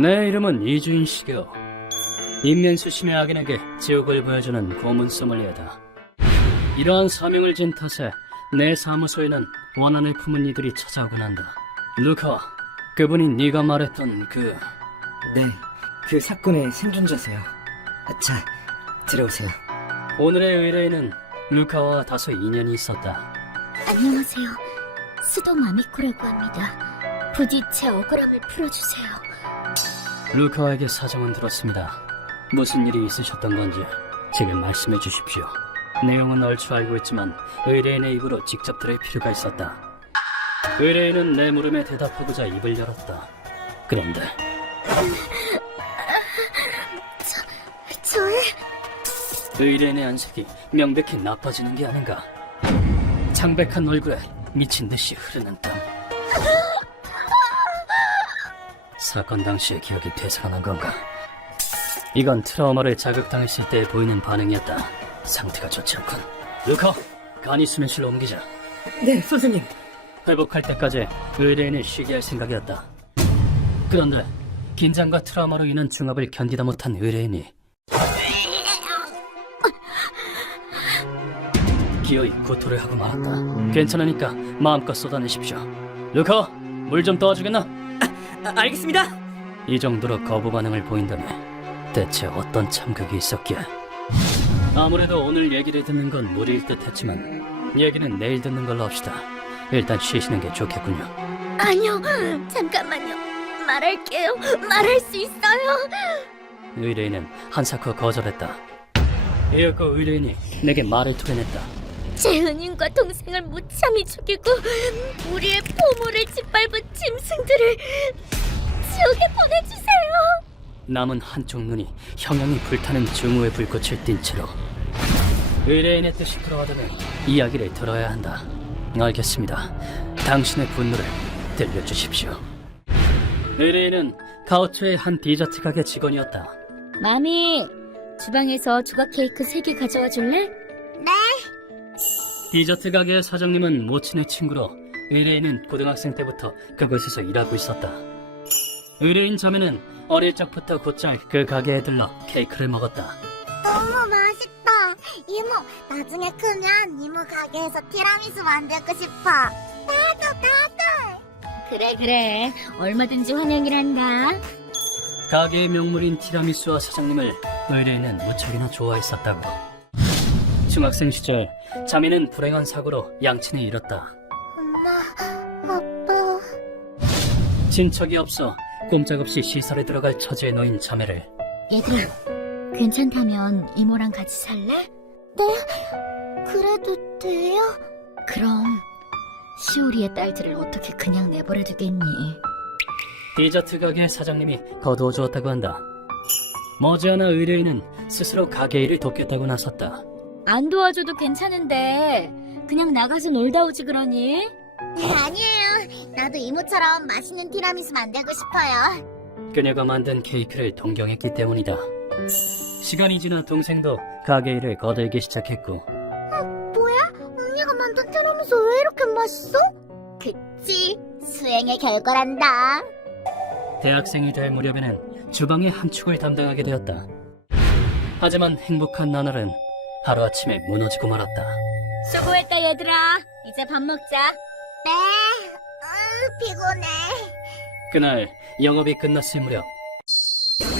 내 이름은 이주인 시교. 인면수심의 악인에게 지옥을 보여주는 고문 소믈리에다. 이러한 사명을 진 탓에 내 사무소에는 원한을 품은 이들이 찾아오곤 한다. 루카, 그분이 네가 말했던 네, 그 사건의 생존자세요. 자, 들어오세요. 오늘의 의뢰인은 루카와 다소 인연이 있었다. 안녕하세요. 스도 마미코라고 합니다. 부디 제 억울함을 풀어주세요. 루카에게 사정은 들었습니다. 무슨 일이 있으셨던 건지 지금 말씀해 주십시오. 내용은 얼추 알고 있지만 의뢰인의 입으로 직접 들을 필요가 있었다. 의뢰인은 내 물음에 대답하고자 입을 열었다. 그런데 저의 의뢰인의 안색이 명백히 나빠지는 게 아닌가. 창백한 얼굴에 미친 듯이 흐르는 땀. 사건 당시의 기억이 되살아난 건가? 이건 트라우마를 자극당했을 때 보이는 반응이었다. 상태가 좋지 않군. 루카, 간이 수면실로 옮기자. 네, 선생님. 회복할 때까지 의뢰인을 쉬게 할 생각이었다. 그런데 긴장과 트라우마로 인한 중압을 견디다 못한 의뢰인이 기어이 구토를 하고 말았다. 괜찮으니까 마음껏 쏟아내십시오. 루카, 물 좀 떠와주겠나? 알겠습니다. 이 정도로 거부 반응을 보인다며 대체 어떤 참극이 있었기에. 아무래도 오늘 얘기를 듣는 건 무리일 듯 했지만 얘기는 내일 듣는 걸로 합시다. 일단 쉬시는 게 좋겠군요. 아니요, 잠깐만요. 말할게요. 말할 수 있어요. 의뢰인은 한사코 거절했다. 이윽고 의뢰인이 내게 말을 토해냈다. 제 은인과 동생을 무참히 죽이고 우리의 보물을 짓밟은 짐승들을 지옥에 보내주세요. 남은 한쪽 눈이 형형이 불타는 증오의 불꽃을 띤 채로 의뢰인의 뜻이 그러하다면 이야기를 들어야 한다. 알겠습니다. 당신의 분노를 들려주십시오. 의뢰인은 가오초의 한 디저트 가게 직원이었다. 마미, 주방에서 조각 케이크 3개 가져와 줄래? 디저트 가게의 사장님은 모친의 친구로 의뢰인은 고등학생 때부터 그곳에서 일하고 있었다. 의뢰인 자매는 어릴 적부터 곧잘 그 가게에 들러 케이크를 먹었다. 너무 맛있다. 이모, 나중에 크면 이모 가게에서 티라미수 만들고 싶어. 나도. 그래. 얼마든지 환영이란다. 가게의 명물인 티라미수와 사장님을 의뢰인은 무척이나 좋아했었다고. 중학생 시절 자매는 불행한 사고로 양친을 잃었다. 엄마, 아빠. 친척이 없어 꼼짝없이 시설에 들어갈 처지에 놓인 자매를 얘들아, 괜찮다면 이모랑 같이 살래? 네? 그래도 돼요? 그럼 시오리의 딸들을 어떻게 그냥 내버려 두겠니? 디저트 가게 사장님이 거두어 주었다고 한다. 머지않아 의뢰인은 스스로 가게 일을 돕겠다고 나섰다. 안 도와줘도 괜찮은데 그냥 나가서 놀다 오지 그러니? 아니에요. 나도 이모처럼 맛있는 티라미수 만들고 싶어요. 그녀가 만든 케이크를 동경했기 때문이다. 시간이 지나 동생도 가게 일을 거들기 시작했고 뭐야? 언니가 만든 티라미수 왜 이렇게 맛있어? 그치, 수행의 결과란다. 대학생이 될 무렵에는 주방의 함축을 담당하게 되었다. 하지만 행복한 나날은 하루아침에 무너지고 말았다. 수고했다 얘들아. 이제 밥 먹자. 네. 피곤해. 그날 영업이 끝났을 무렵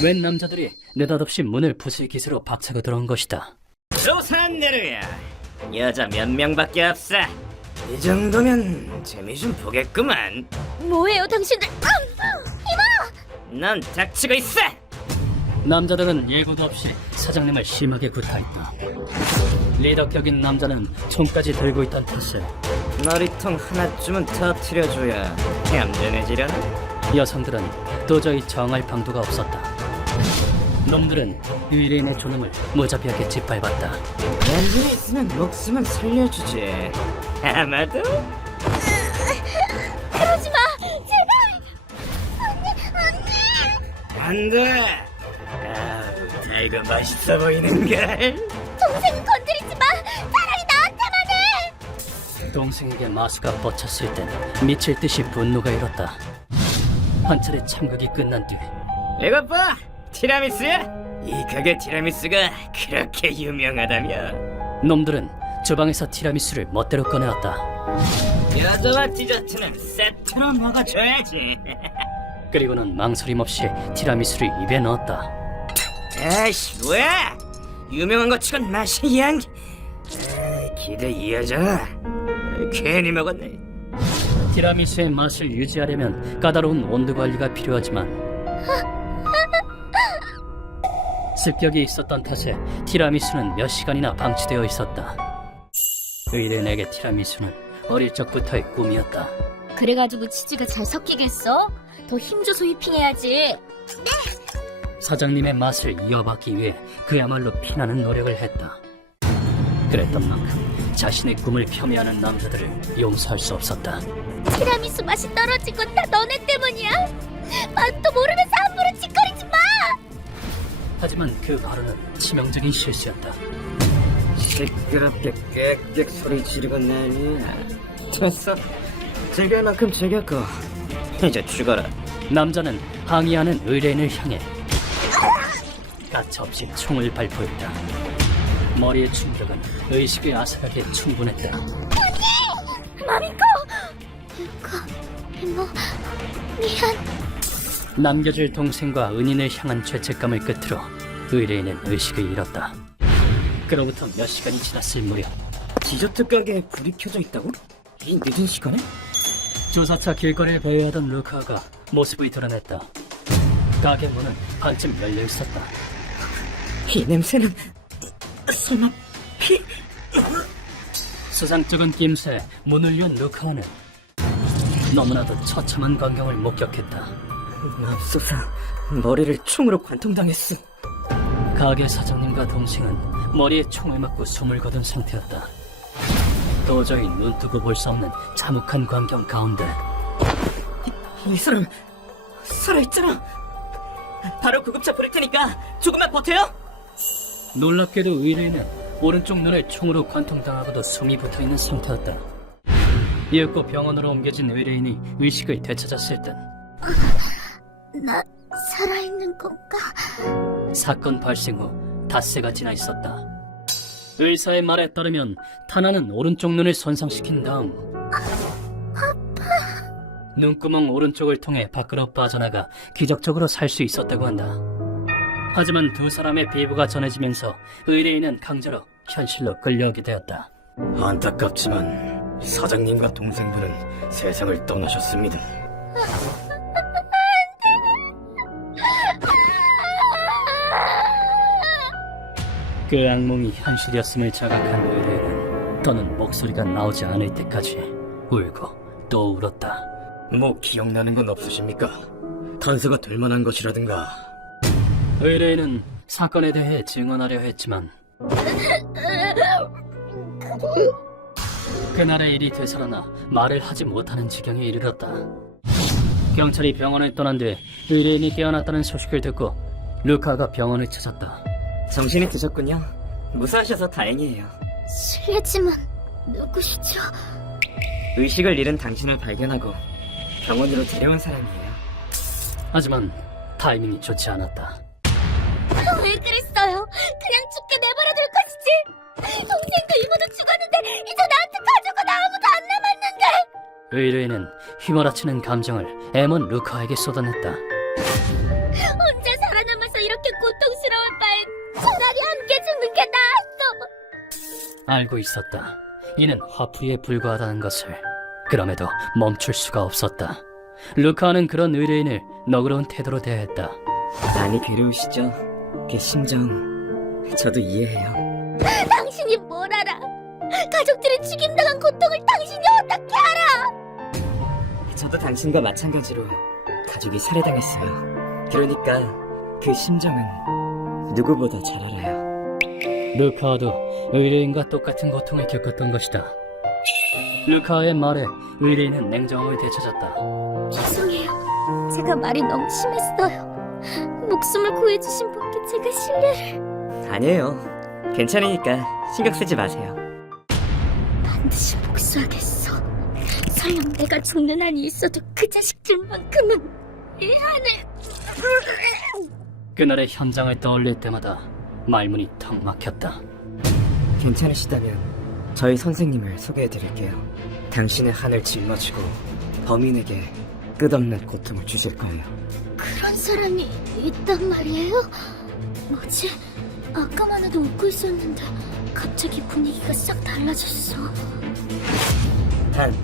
웬 남자들이 느닷없이 문을 부술 기세로 박차고 들어온 것이다. 조산네르야, 여자 몇 명밖에 없어. 이 정도면 재미 좀 보겠구만. 뭐예요 당신들? 넌 닥치고 있어. 남자들은 예고도 없이 사장님을 심하게 구타했다. 리더격인 남자는 총까지 들고 있던 탓에 머리통 하나쯤은 터트려줘야 얌전해지려나? 여성들은 도저히 정할 방도가 없었다. 놈들은 의뢰인의 존엄을 무자비하게 짓밟았다. 얌전히 있으면 목숨은 살려주지. 아마도? 그러지 마. 제발. 안 돼. 아우, 달고 맛있어 보이는걸? 동생 건드리지 마. 차라리 나한테만 해. 동생에게 마수가 뻗쳤을 땐 미칠 듯이 분노가 일었다. 한 차례 참극이 끝난 뒤 이것 봐! 티라미수야? 이 가게 티라미수가 그렇게 유명하다며. 놈들은 주방에서 티라미수를 멋대로 꺼내왔다. 여자와 디저트는 세트로 먹어줘야지. 그리고는 망설임 없이 티라미수를 입에 넣었다. 에이씨, 뭐야? 유명한 것 치곤 맛이 이양. 기대 이어져. 괜히 먹었네. 티라미수의 맛을 유지하려면 까다로운 온도 관리가 필요하지만 습격이 있었던 탓에 티라미수는 몇 시간이나 방치되어 있었다. 의뢰인에게 티라미수는 어릴 적부터의 꿈이었다. 그래가지고 치즈가 잘 섞이겠어? 더 힘줘서 휘핑해야지. 사장님의 맛을 이어받기 위해 그야말로 피나는 노력을 했다. 그랬던 만큼 자신의 꿈을 폄훼하는 남자들을 용서할 수 없었다. 티라미수 맛이 떨어진 건 다 너네 때문이야. 맛도 모르면서 함부로 짓거리지 마. 하지만 그 발언은 치명적인 실수였다. 시끄럽게 꽥꽥 소리 지르고 난리야. 됐어. 즐길 만큼 즐겼고 이제 죽어라. 남자는 항의하는 의뢰인을 향해 가차없이 총을 발포했다. 머리의 충격은 의식을 앗아가기에 충분했다. 마미코. 이모, 미안. 남겨줄 동생과 은인을 향한 죄책감을 끝으로 의뢰인은 의식을 잃었다. 그로부터 몇 시간이 지났을 무렵 디저트 가게에 불이 켜져 있다고? 이 늦은 시간에? 조사차 길거리를 배회하던 루카가 모습을 드러냈다. 가게 문은 반쯤 열려 있었다. 이 냄새는 설마 피? 수상쩍은 낌새에 문을 연 루카는 너무나도 처참한 광경을 목격했다. 맙소사, 머리를 총으로 관통당했어. 가게 사장님과 동생은 머리에 총을 맞고 숨을 거둔 상태였다. 도저히 눈뜨고 볼 수 없는 참혹한 광경 가운데 이 사람 살아있잖아. 바로 구급차 부를 테니까 조금만 버텨요. 놀랍게도 의뢰인은 오른쪽 눈을 총으로 관통당하고도 숨이 붙어있는 상태였다. 이윽고 병원으로 옮겨진 의뢰인이 의식을 되찾았을 땐 나 살아있는 건가? 사건 발생 후 닷새가 지나 있었다. 의사의 말에 따르면 타나는 오른쪽 눈을 손상시킨 다음 눈구멍 오른쪽을 통해 밖으로 빠져나가 기적적으로 살 수 있었다고 한다. 하지만 두 사람의 피부가 전해지면서 의뢰인은 강제로 현실로 끌려오게 되었다. 안타깝지만 사장님과 동생분은 세상을 떠나셨습니다. 그 악몽이 현실이었음을 자각한 의뢰인은 더는 목소리가 나오지 않을 때까지 울고 또 울었다. 뭐 기억나는 건 없으십니까? 단서가 될 만한 것이라든가. 의뢰인은 사건에 대해 증언하려 했지만 그날의 일이 되살아나 말을 하지 못하는 지경에 이르렀다. 경찰이 병원을 떠난 뒤 의뢰인이 깨어났다는 소식을 듣고 루카가 병원을 찾았다. 정신이 드셨군요. 무사하셔서 다행이에요. 실례지만 누구시죠? 의식을 잃은 당신을 발견하고 병원으로 데려온 사람이에요. 하지만 타이밍이 좋지 않았다. 왜 그랬어요? 그냥 죽게 내버려둘 것이지. 동생도 이모도 죽었는데 이제 나한테 가족은 아무도 안 남았는데. 의뢰인은 휘몰아치는 감정을 애먼 루카에게 쏟아냈다. 혼자 살아남아서 이렇게 고통스러울 바엔 차라리 함께 죽는 게 나았어. 알고 있었다. 이는 화풀이에 불과하다는 것을. 그럼에도 멈출 수가 없었다. 루카는 그런 의뢰인을 너그러운 태도로 대했다. 많이 괴로우시죠? 그 심정 저도 이해해요. 당신이 뭘 알아? 가족들이 죽임당한 고통을 당신이 어떻게 알아? 저도 당신과 마찬가지로 가족이 살해당했어요. 그러니까 그 심정은 누구보다 잘 알아요. 루카도 의뢰인과 똑같은 고통을 겪었던 것이다. 루카의 말에 의뢰인은 냉정함을 되찾았다. 죄송해요. 제가 말이 너무 심했어요. 목숨을 구해주신 분께 제가 신뢰를... 아니에요. 괜찮으니까 신경 쓰지 마세요. 반드시 복수하겠어. 설령 내가 죽는 한이 있어도 그 자식들만큼은 이 한을... 그날의 현장을 떠올릴 때마다 말문이 턱 막혔다. 괜찮으시다면 저희 선생님을 소개해드릴게요. 당신의 한을 짊어지고 범인에게 끝없는 고통을 주실 거예요. 그런 사람이 있단 말이에요? 뭐지? 아까만 해도 웃고 있었는데 갑자기 분위기가 싹 달라졌어. 단,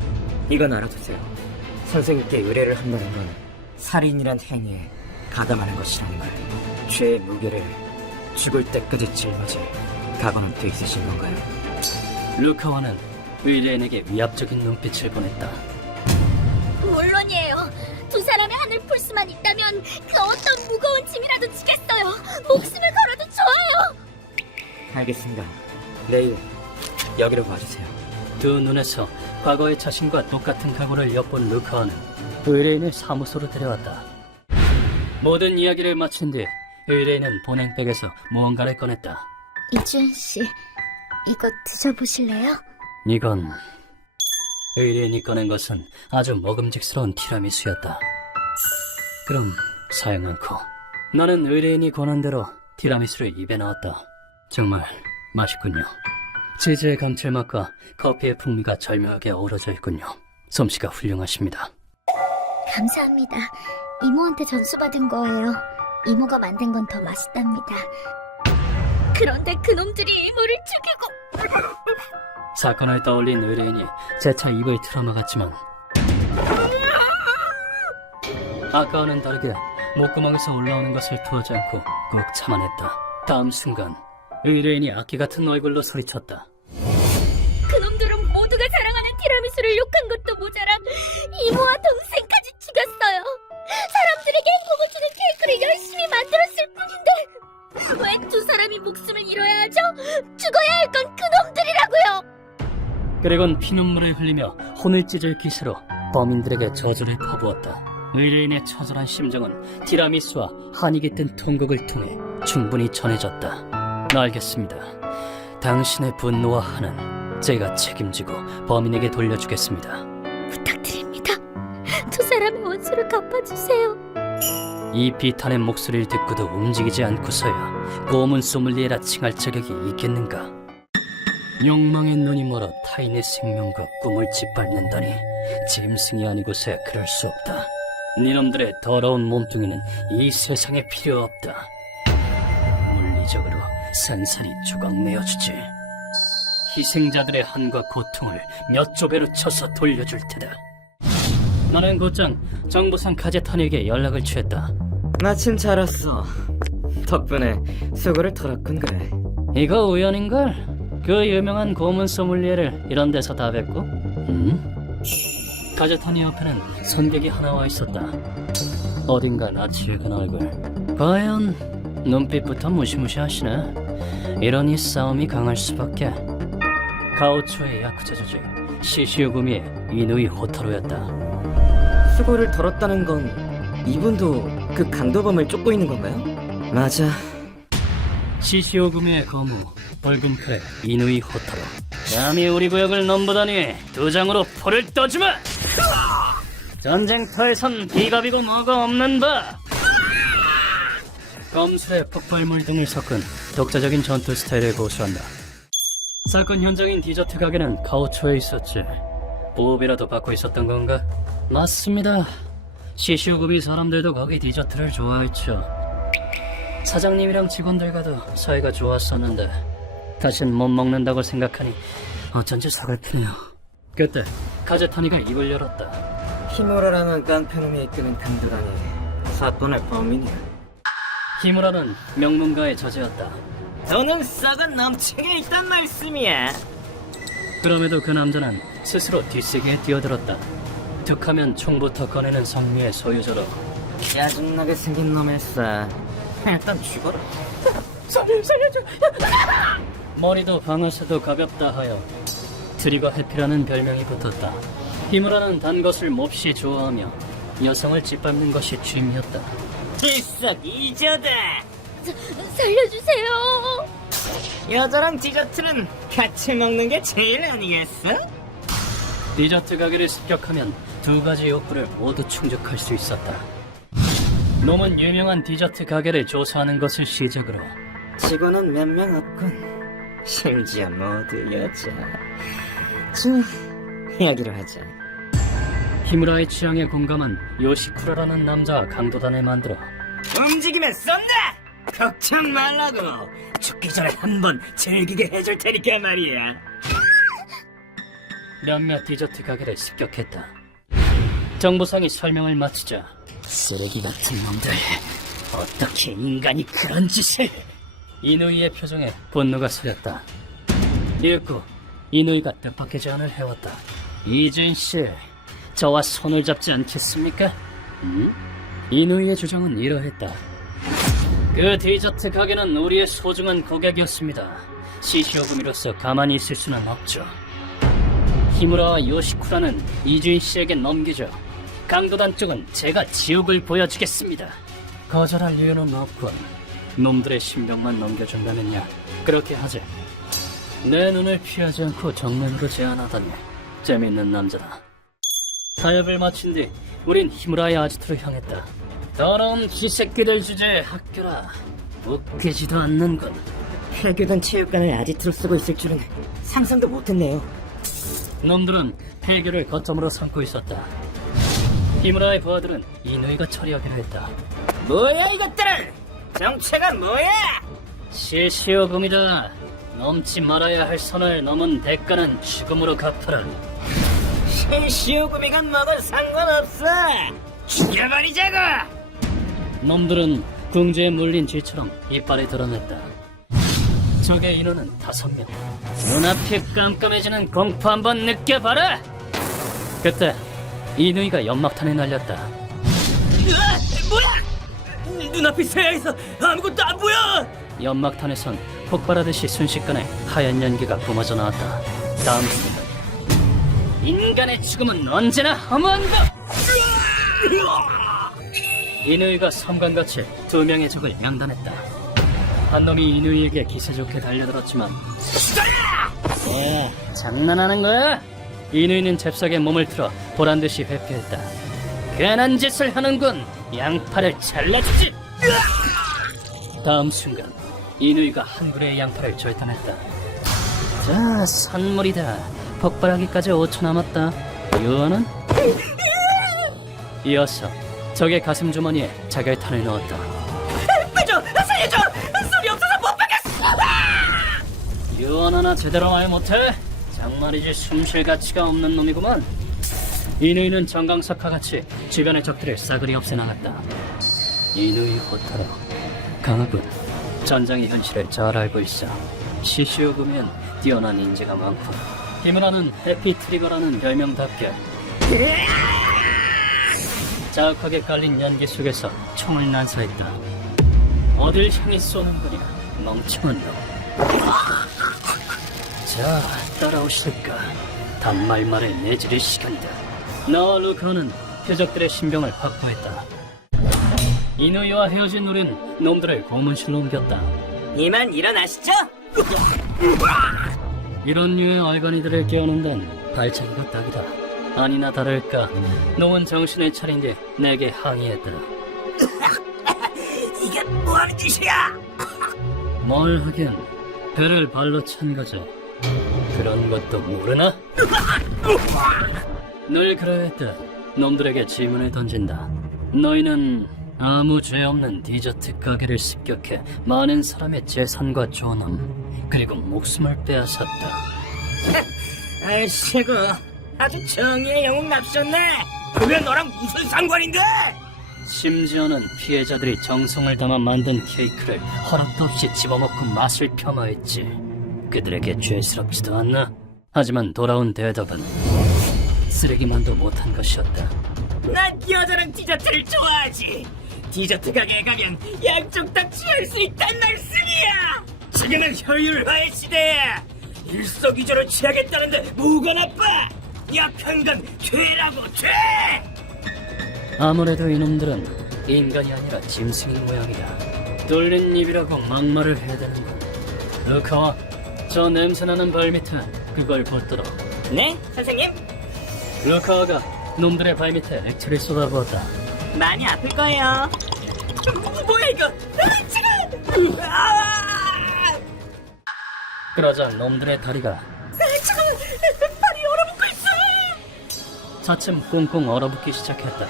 이건 알아두세요. 선생님께 의뢰를 한다는 건 살인이란 행위에 가담하는 것이라는 걸. 죄의 무게를 죽을 때까지 짊어질 각오는 돼 있으신 건가요? 루카와는 의뢰인에게 위압적인 눈빛을 보냈다. 물론이에요. 두 사람의 한을 풀 수만 있다면 그 어떤 무거운 짐이라도 지겠어요. 목숨을 걸어도 좋아요. 알겠습니다. 내일 여기로 와주세요. 두 눈에서 과거의 자신과 똑같은 각오를 엿본 루카와는 의뢰인을 사무소로 데려왔다. 모든 이야기를 마친 뒤 의뢰인은 보냉백에서 무언가를 꺼냈다. 이주연 씨, 이거 드셔보실래요? 이건 의뢰인이 꺼낸 것은 아주 먹음직스러운 티라미수였다. 그럼 사양 않고 나는 의뢰인이 권한 대로 티라미수를 입에 넣었다. 정말 맛있군요. 치즈의 감칠맛과 커피의 풍미가 절묘하게 어우러져 있군요. 솜씨가 훌륭하십니다. 감사합니다. 이모한테 전수받은 거예요. 이모가 만든 건 더 맛있답니다. 그런데 그놈들이 이모를 죽이고 사건을 떠올린 의뢰인이 재차 입을 틀어막았지만 아까와는 다르게 목구멍에서 올라오는 것을 두지 않고 꾹 참아냈다. 다음 순간 의뢰인이 악기 같은 얼굴로 소리쳤다. 그놈들은 모두가 사랑하는 티라미수를 욕한 것도 모자라 이모와 동생까지 죽였어요. 사람들에게 행복을 주는 케이크를 열심히 만들었을 뿐인데 왜 두 사람이 목숨을 잃어야 하죠? 죽어야 할 건 그놈들이라고요. 그리곤 피눈물을 흘리며 혼을 찢을 기세로 범인들에게 저주를 퍼부었다. 의뢰인의 처절한 심정은 티라미수와 한이 깃든 통곡을 통해 충분히 전해졌다. 알겠습니다. 당신의 분노와 한은 제가 책임지고 범인에게 돌려주겠습니다. 부탁드립니다. 두 사람의 원수를 갚아주세요. 이 비탄의 목소리를 듣고도 움직이지 않고서야 고문 소믈리에라 칭할 자격이 있겠는가? 욕망의 눈이 멀어 타인의 생명과 꿈을 짓밟는다니 짐승이 아니고서야 그럴 수 없다. 니놈들의 더러운 몸뚱이는 이 세상에 필요 없다. 물리적으로 산산히 조각내어주지. 희생자들의 한과 고통을 몇 조배로 쳐서 돌려줄 테다. 나는 곧장 정보상 카제탄에게 연락을 취했다. 마침 잘 왔어. 덕분에 수고를 털었군 그래. 이거 우연인걸? 그 유명한 고문 소믈리에를 이런 데서 다 뵙고? 카제탄이 옆에는 선객이 하나 와 있었다. 어딘가 낯이 익은 얼굴. 과연 눈빛부터 무시무시하시네. 이러니 싸움이 강할 수밖에. 가오초의 야쿠자 조직 시시오구미의 이누이 호타로였다. 수고를 덜었다는 건 이분도 그 강도범을 쫓고 있는 건가요? 맞아. 시시오구미의 거무 붉은칼의 이누이 호타로. 감히 우리 구역을 넘보다니 두 장으로 포를 떠주마! 전쟁터에선 비겁이고 뭐가 없는 바. 검술에 폭발물 등을 섞은 독자적인 전투 스타일을 고수한다. 사건 현장인 디저트 가게는 가오초에 있었지. 보호비라도 받고 있었던 건가? 맞습니다. 시시오구미 사람들도 거기 디저트를 좋아했죠. 사장님이랑 직원들과도 사이가 좋았었는데 다신 못 먹는다고 생각하니 어쩐지 서글프네요. 그때 카제타니가 입을 열었다. 히무라라는 깡패놈이 이끄는 강도라니 사건의 범인이야. 히무라는 명문가의 저자였다. 돈은 썩은 넘치게 있단 말씀이야. 그럼에도 그 남자는 스스로 뒷세계에 뛰어들었다. 툭하면 총부터 꺼내는 성미의 소유자로 짜증나게 생긴 놈일싸. 일단 죽어라. 살려줘. 머리도 방아쇠도 가볍다 하여 트리거 해피라는 별명이 붙었다. 히무라는 단 것을 몹시 좋아하며 여성을 짓밟는 것이 취미였다. 일석이조다. 살려주세요. 여자랑 디저트는 같이 먹는 게 제일 아니겠어? 디저트 가게를 습격하면 두 가지 욕구를 모두 충족할 수 있었다. 놈은 유명한 디저트 가게를 조사하는 것을 시작으로 직원은 몇 명 없군. 심지어 모두 여자. 자, 이야기를 하자. 히무라의 취향에 공감한 요시쿠라라는 남자와 강도단을 만들어 움직이면 쏜다! 걱정 말라고. 죽기 전에 한번 즐기게 해줄 테니까 말이야. 몇몇 디저트 가게를 습격했다. 정보상이 설명을 마치자 쓰레기 같은 놈들, 어떻게 인간이 그런 짓을... 이누이의 표정에 분노가 서렸다. 이윽고 이누이가 뜻밖의 제안을 해왔다. 이준씨, 저와 손을 잡지 않겠습니까? 이누이의 주장은 이러했다. 그 디저트 가게는 우리의 소중한 고객이었습니다. 시시오금이로서 가만히 있을 수는 없죠. 히무라와 요시쿠라는 이주인 씨에게 넘기죠. 강도단 쪽은 제가 지옥을 보여주겠습니다. 거절할 이유는 없군. 놈들의 신병만 넘겨준다면야 그렇게 하지. 내 눈을 피하지 않고 정면으로 제안하다니 재밌는 남자다. 사역을 마친 뒤 우린 히무라의 아지트로 향했다. 더러운 쥐새끼들 주제에 학교라 웃기지도 않는군. 폐교된 체육관을 아지트로 쓰고 있을 줄은 상상도 못했네요. 놈들은 폐교를 거점으로 삼고 있었다. 히무라의 부하들은 이누이가 처리하기로 했다. 뭐야 이것들은! 정체가 뭐야! 시시오금이다. 넘지 말아야 할 선을 넘은 대가는 죽음으로 갚아라. 시오구미가 먹은 상관없어! 죽여버리자고! 놈들은 궁지에 물린 쥐처럼 이빨을 드러냈다. 적의 인원은 5명. 눈앞이 깜깜해지는 공포 한번 느껴봐라! 그때 이누이가 연막탄을 날렸다. 뭐야! 눈앞이 새하얘서 아무것도 안 보여! 연막탄에선 폭발하듯이 순식간에 하얀 연기가 뿜어져 나왔다. 다음 순간 인간의 죽음은 언제나 허무한다! 이누이가 섬광같이 2명의 적을 양단했다. 한 놈이 이누이에게 기세 좋게 달려들었지만 뭐야, 장난하는 거야? 이누이는 잽싸게 몸을 틀어 보란듯이 회피했다. 괜한 짓을 하는군. 양팔을 잘라주지. 다음 순간 이누이가 한 그레의 양팔을 절단했다. 자, 선물이다. 폭발하기까지 5초 남았다. 유언은? 이어서 적의 가슴 주머니에 자결탄을 넣었다. 빼줘! 살려줘! 소리 없어서 못 박았어! 유언 하나 제대로 말 못해? 장말이지 숨쉴 가치가 없는 놈이구만. 이누이는 정강석화같이 주변의 적들을 싸그리 없애나갔다. 이누이 호타로 강하군. 전장의 현실을 잘 알고 있어. 시시오금은 뛰어난 인재가 많고 히무라는 해피 트리거라는 별명답게 자욱하게 깔린 연기 속에서 총을 난사했다. 어딜 향해 쏘는 거냐, 멍청한 놈. 자, 따라오실까? 단말말에 내지를 시간이다. 나와 루카는 표적들의 신병을 확보했다. 이누이와 헤어진 우린 놈들을 고문실로 옮겼다. 이만 일어나시죠? 이런 류의 얼간이들을 깨우는 데는 발차기가 딱이다. 아니나 다를까 놈은 정신을 차린 뒤 내게 항의했다. 이게 뭐하는 짓이야! 뭘 하긴 배를 발로 찬 거지. 그런 것도 모르나? 늘 그러했다. 놈들에게 질문을 던진다. 너희는 아무 죄 없는 디저트 가게를 습격해 많은 사람의 재산과 존엄 그리고 목숨을 빼앗았다. 아이씨고, 아주 정의의 영웅 납셨네! 그게 너랑 무슨 상관인데! 심지어는 피해자들이 정성을 담아 만든 케이크를 허락도 없이 집어먹고 맛을 폄하했지. 그들에게 죄스럽지도 않나? 하지만 돌아온 대답은 쓰레기만도 못한 것이었다. 난 여자랑 디저트를 좋아하지! 디저트 가게에 가면 양쪽 다 취할 수 있단 말씀이야! 지금은 효율화의 시대야! 일석이조로 취하겠다는데 뭐가 나빠! 약한 건 죄라고, 죄! 아무래도 이놈들은 인간이 아니라 짐승의 모양이다. 뚫린 입이라고 막말을 해야 되는군. 루카와 저 냄새나는 발밑에 그걸 붙들어. 네, 선생님? 루카와가 놈들의 발밑에 액체를 쏟아부었다. 많이 아플 거예요. 뭐야 이거? 그러자 놈들의 다리가 발이 얼어붙고 있어. 차츰 꽁꽁 얼어붙기 시작했다.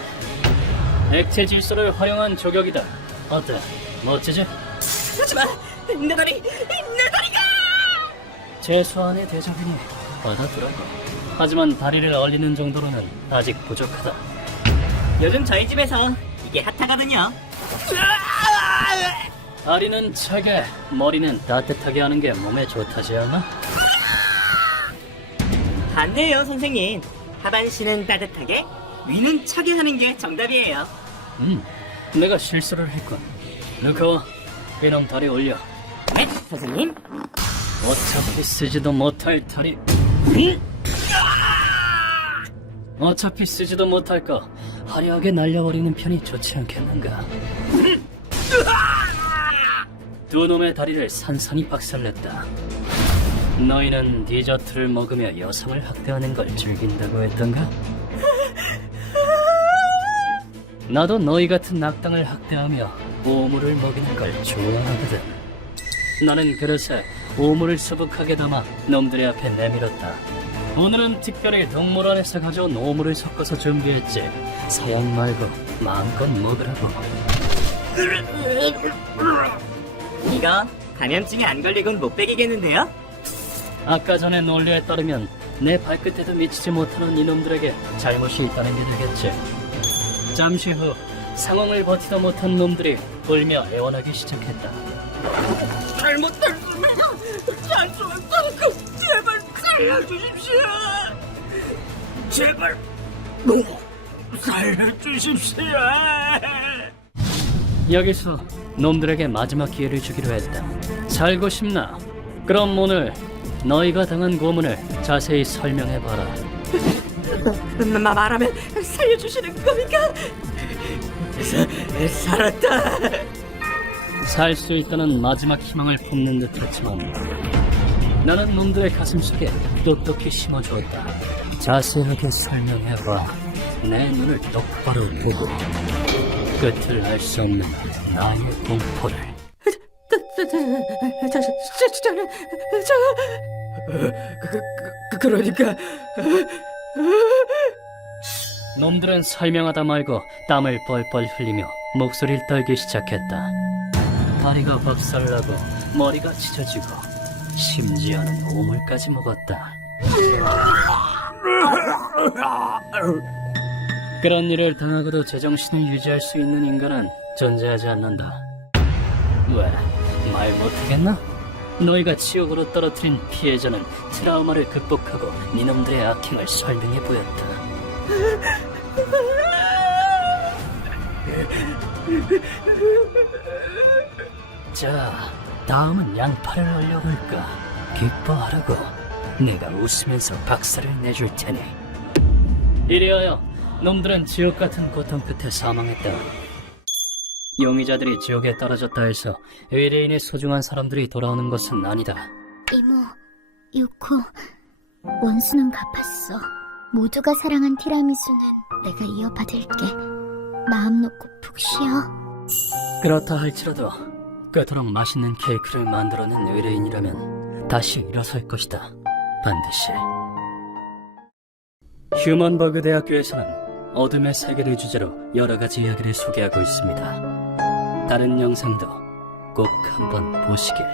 액체 질소를 활용한 조격이다. 어때? 멋지지? 하지마, 내 다리가. 최소한의 대접이니 받아두라고. 하지만 다리를 얼리는 정도로는 아직 부족하다. 요즘 저희 집에서 이게 핫하거든요. 다리는 차게, 머리는 따뜻하게 하는 게 몸에 좋다지 않나? 반대예요, 선생님. 하반신은 따뜻하게, 위는 차게 하는 게 정답이에요. 내가 실수를 했군. 루카와 이놈 다리 올려. 네, 선생님. 어차피 쓰지도 못할 다리. 어차피 쓰지도 못할 거 화려하게 날려버리는 편이 좋지 않겠는가? 두 놈의 다리를 산산히 박살냈다. 너희는 디저트를 먹으며 여성을 학대하는 걸 즐긴다고 했던가? 나도 너희 같은 낙당을 학대하며 오물을 먹이는 걸 좋아하거든. 나는 그릇에 오물을 수북하게 담아 놈들의 앞에 내밀었다. 오늘은 특별히 동물원에서 가져온 오물을 섞어서 준비했지. 사양 말고 마음껏 먹으라고. 이거 감염증에 안 걸리곤 못 베기겠는데요? 아까 전에 논리에 따르면 내 발끝에도 미치지 못하는 이놈들에게 잘못이 있다는 게 되겠지. 잠시 후 상황을 버티다 못한 놈들이 울며 애원하기 시작했다. 잘못했습니다. 잘못했고 제발 살려주십시오. 제발 살려주십시오. 여기서 놈들에게 마지막 기회를 주기로 했다. 살고 싶나? 그럼 오늘 너희가 당한 고문을 자세히 설명해봐라. 말하면 살려주시는 겁니까? 살았다. 살 수 있다는 마지막 희망을 품는 듯했지만 나는 놈들의 가슴속에 똑똑히 심어주었다. 자세하게 설명해봐. 내 눈을 똑바로 보고 끝을 알 수 없는 나의 공포를. 그러니까 놈들은 설명하다 말고 땀을 뻘뻘 흘리며 목소리를 떨기 시작했다. 다리가 박살나고 머리가 찢어지고 심지어는 오물까지 먹었다. 그런 일을 당하고도 제정신을 유지할 수 있는 인간은 존재하지 않는다. 왜? 말 못하겠나? 너희가 지옥으로 떨어뜨린 피해자는 트라우마를 극복하고 니놈들의 악행을 설명해 보였다. 자, 다음은 양파를 올려볼까? 기뻐하라고. 내가 웃으면서 박살을 내줄 테니. 이리하여 놈들은 지옥 같은 고통 끝에 사망했다. 용의자들이 지옥에 떨어졌다 해서 의뢰인의 소중한 사람들이 돌아오는 것은 아니다. 이모, 유코, 원수는 갚았어. 모두가 사랑한 티라미수는 내가 이어받을게. 마음 놓고 푹 쉬어. 그렇다 할지라도 그토록 맛있는 케이크를 만들어낸 의뢰인이라면 다시 일어설 것이다. 반드시. 휴먼버그 대학교에서는 어둠의 세계를 주제로 여러 가지 이야기를 소개하고 있습니다. 다른 영상도 꼭 한번 보시길.